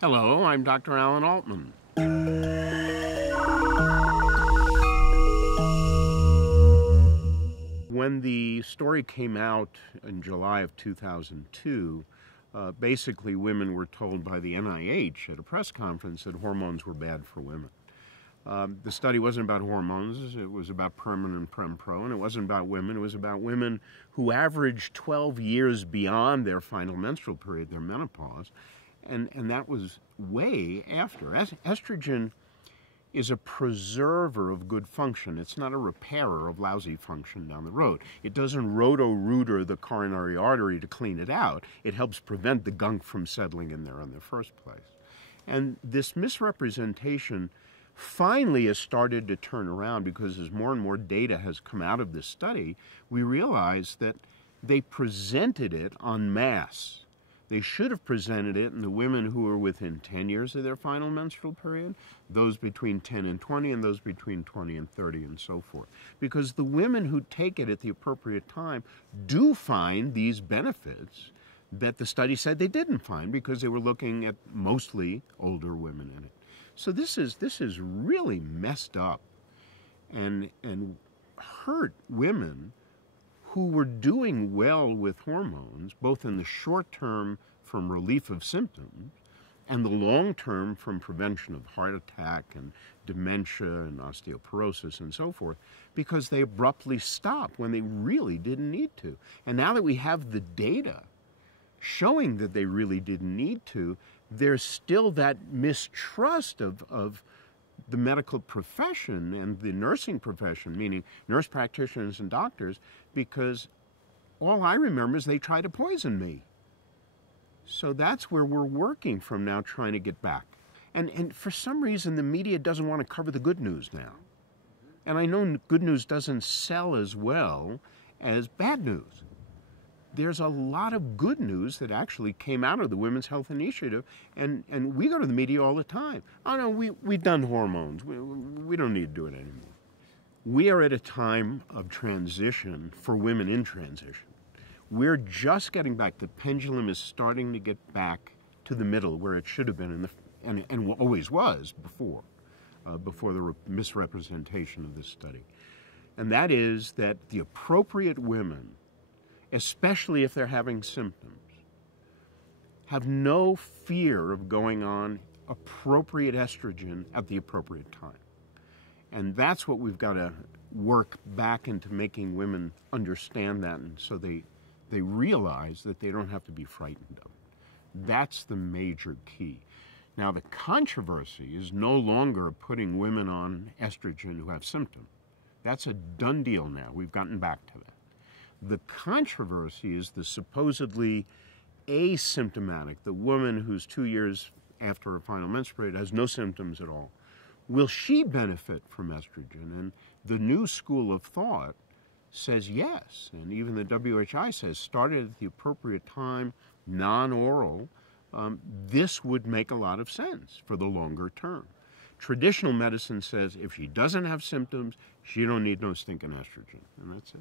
Hello, I'm Dr. Alan Altman. When the story came out in July of 2002, basically women were told by the NIH at a press conference that hormones were bad for women. The study wasn't about hormones, it was about Permin and Prem-Pro, and it wasn't about women, it was about women who averaged 12 years beyond their final menstrual period, their menopause, and that was way after. Estrogen is a preserver of good function. It's not a repairer of lousy function down the road. It doesn't roto-rooter the coronary artery to clean it out. It helps prevent the gunk from settling in there in the first place. And this misrepresentation finally has started to turn around because as more and more data has come out of this study, we realize that they presented it en masse. They should have presented it in the women who were within 10 years of their final menstrual period, those between 10 and 20, and those between 20 and 30, and so forth. Because the women who take it at the appropriate time do find these benefits that the study said they didn't find because they were looking at mostly older women in it. So this is really messed up and hurt women who were doing well with hormones, both in the short term from relief of symptoms and the long term from prevention of heart attack and dementia and osteoporosis and so forth, because they abruptly stopped when they really didn't need to. And now that we have the data showing that they really didn't need to, there's still that mistrust of the medical profession and the nursing profession, meaning nurse practitioners and doctors, because all I remember is they tried to poison me. So that's where we're working from now, trying to get back. And for some reason, the media doesn't want to cover the good news now. And I know good news doesn't sell as well as bad news. There's a lot of good news that actually came out of the Women's Health Initiative, and we go to the media all the time. Oh no, we've done hormones. We don't need to do it anymore. We are at a time of transition for women in transition. We're just getting back. The pendulum is starting to get back to the middle where it should have been and always was before the misrepresentation of this study. And that is that the appropriate women, especially if they're having symptoms, have no fear of going on appropriate estrogen at the appropriate time. And that's what we've got to work back into, making women understand that, and so they realize that they don't have to be frightened of it. That's the major key. Now, the controversy is no longer putting women on estrogen who have symptoms. That's a done deal now. We've gotten back to that. The controversy is the supposedly asymptomatic, the woman who's 2 years after her final menstrual period has no symptoms at all. Will she benefit from estrogen? And the new school of thought says yes, and even the WHI says started at the appropriate time, non-oral, this would make a lot of sense for the longer term. Traditional medicine says if she doesn't have symptoms, she don't need no stinking estrogen, and that's it.